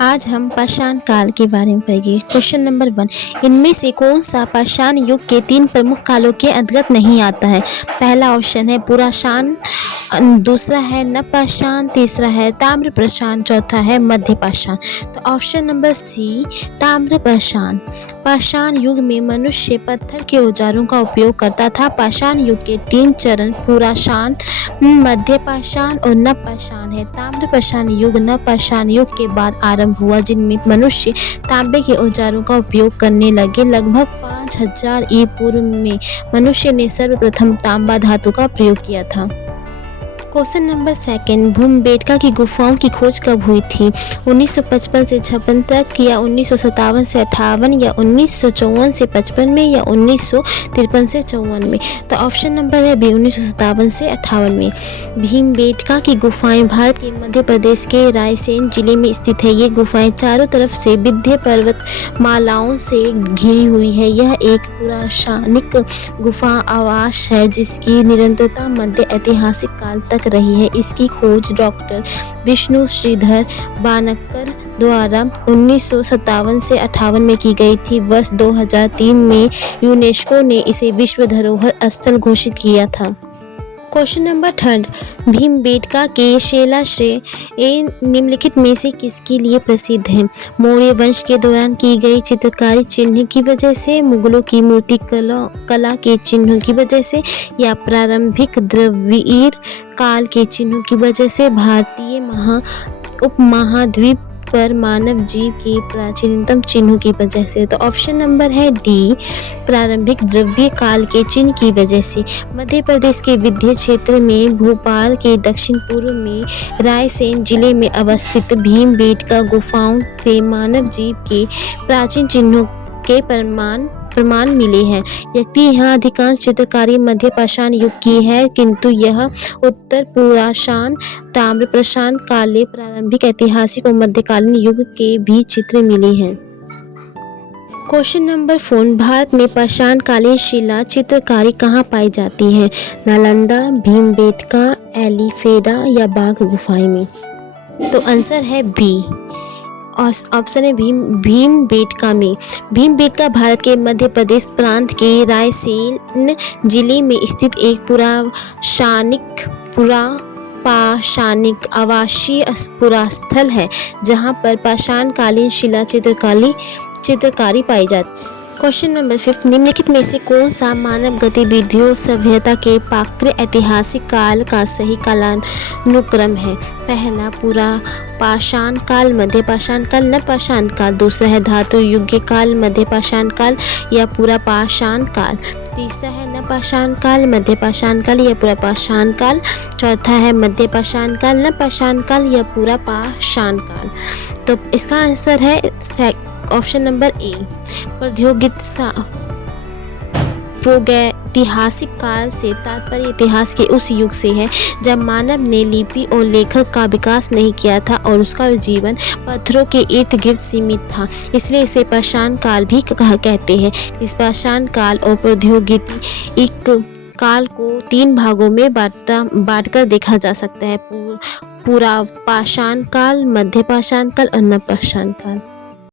आज हम पाषाण काल के बारे में पढ़ेंगे। क्वेश्चन नंबर 1, इनमें से कौन सा पाषाण युग के 3 प्रमुख कालों के अंतर्गत नहीं आता है? पहला ऑप्शन है पुराषाण, दूसरा है नवपाषाण, तीसरा है ताम्रपाषाण, चौथा है मध्यपाषाण। तो ऑप्शन नंबर सी ताम्रपाषाण। पाषाण युग में मनुष्य पत्थर के औजारों का उपयोग करता था। पाषाण युग के 3 चरण पुराषाण, मध्यपाषाण और नवपाषाण है। ताम्रपाषाण युग नवपाषाण युग के बाद आरंभ हुआ, जिनमें मनुष्य तांबे के औजारों का उपयोग करने लगे। लगभग 5000 ईसा पूर्व में मनुष्य ने सर्वप्रथम तांबा धातु का प्रयोग किया था। क्वेश्चन नंबर 2, भीमबेटका की गुफाओं की खोज कब हुई थी? 1955 से 56 तक, या 1957 से 58, या 1954 से 55 में, या 1953 से 54 में? तो ऑप्शन नंबर है बी 1957 से 58 में। भीमबेटका की गुफाएं भारत के मध्य प्रदेश के रायसेन जिले में स्थित है। ये गुफाएं चारों तरफ से विंध्य पर्वत मालाओं से घिरी हुई है। यह एक पुराशानिक गुफा आवास है जिसकी निरंतरता मध्य ऐतिहासिक काल तक रही है। इसकी खोज डॉक्टर विष्णु श्रीधर बानक्कर द्वारा 1957 से 58 में की गई थी। वर्ष 2003 में यूनेस्को ने इसे विश्व धरोहर स्थल घोषित किया था। क्वेश्चन नंबर 3, भीमबेटका के शिलाश्रय निम्नलिखित में से किसके लिए प्रसिद्ध है? मौर्य वंश के दौरान की गई चित्रकारी चिन्ह की वजह से, मुगलों की मूर्ति कला के चिन्हों की वजह से, या प्रारंभिक द्रविड़ काल के चिन्हों की वजह से, भारतीय उपमहाद्वीप पर मानव जीव के प्राचीनतम चिन्हों की वजह से? तो ऑप्शन नंबर है डी प्रारंभिक द्रव्य काल के चिन्ह की वजह से। मध्य प्रदेश के विंध्य क्षेत्र में भोपाल के दक्षिण पूर्व में रायसेन जिले में अवस्थित भीमबेटका गुफाओं से मानव जीव के प्राचीन चिन्हों के प्रमाण मिले हैं। यद्यपि यहाँ अधिकांश चित्रकारी मध्यपाषाण युग की है, किंतु यह उत्तर पुराषाण, ताम्रपाषाण काले, प्रारंभिक ऐतिहासिक और मध्यकालीन युग के भी चित्र मिले हैं। क्वेश्चन नंबर 4, भारत में पाषाणकालीन शिला चित्रकारी कहाँ पाई जाती है? नालंदा, भीमबेटका, एलिफेरा या बाघ गुफाएं में? तो आंसर है बी, ऑप्शन है भीमबेटका में। भीमबेटका भारत के मध्य प्रदेश प्रांत के रायसेन जिले में स्थित एक पुरापाषाणिक आवासीय पुरास्थल है, जहां पर पाषाणकालीन शिला चित्रकारी पाई जाती है। क्वेश्चन नंबर 5, निम्नलिखित में से कौन सा मानव गतिविधियों सभ्यता के पाक्र ऐतिहासिक काल का सही कालानुक्रम है? पहला पुरापाषाण काल, मध्यपाषाण काल, नवपाषाण काल, दूसरा है धातु युग काल, मध्यपाषाण काल या पुरापाषाण काल, तीसरा है नवपाषाण काल, मध्यपाषाण काल या पुरापाषाण काल, चौथा है मध्यपाषाण काल, नवपाषाण काल या पुरापाषाण काल। तो इसका आंसर है ऑप्शन नंबर ए प्रागैतिहासिक काल से तात्पर्य इतिहास के उस युग से है जब मानव ने लिपि और लेखक का विकास नहीं किया था और उसका जीवन पत्थरों के इर्द गिर्द सीमित था, इसलिए इसे पाषाण काल भी कहते हैं। इस पाषाण काल और प्रौद्योगिक काल को 3 भागों में बांटकर देखा जा सकता है: पुरापाषाण काल, मध्यपाषाण काल और नवपाषाण काल।